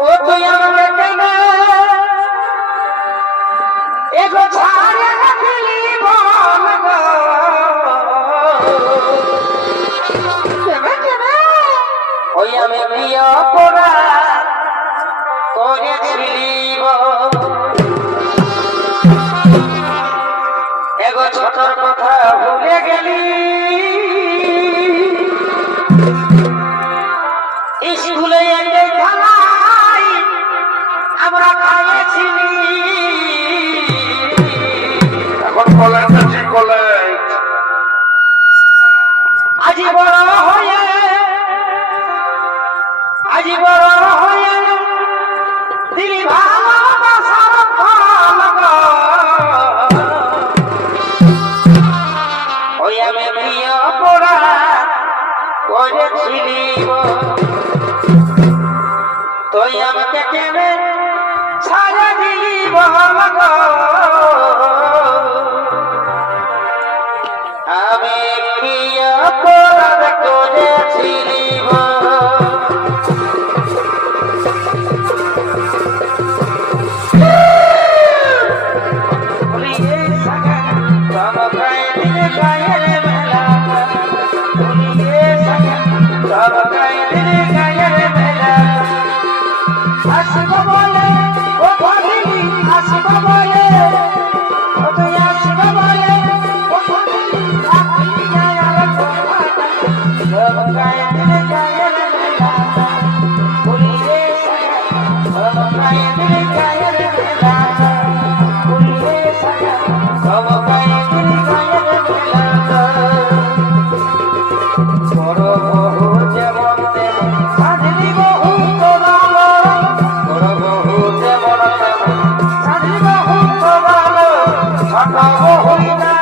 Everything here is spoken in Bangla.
ও তুই আমাকে কেনে এগো ছাড়ে দিলি বল গো ওই আমি প্রিয় করা করেছিলি এগো ছোটর কথা ভুলে গেলি স্কুলে এলে খেলাই আমরা খাইয়েছিলি এখন কলেজ আছে কলেজ আজি বড় হয়ে আজি বড় হয়ে দিলি ভালোবাসার ফল গো ওই আমি প্রিয় করা করেছিলি তুই আমাকে কেনে ছাড়া দিলি বল গো আমি প্রিয় করা করেছিলি আসিব বলে ও ভাবিনি আসিব বলে ও তুই আসিব বলে ও ভাবিনি আপনি আর কথা সব গায়ে দিলে গায়ের মেলা বলিরে সব গায়ে দিলে গায়ের মেলা বলিরে সব গায়ে দিলে গায়ের মেলা বড় বহু যেমন তেমন সাধলি বহু তোরা ছোট হই না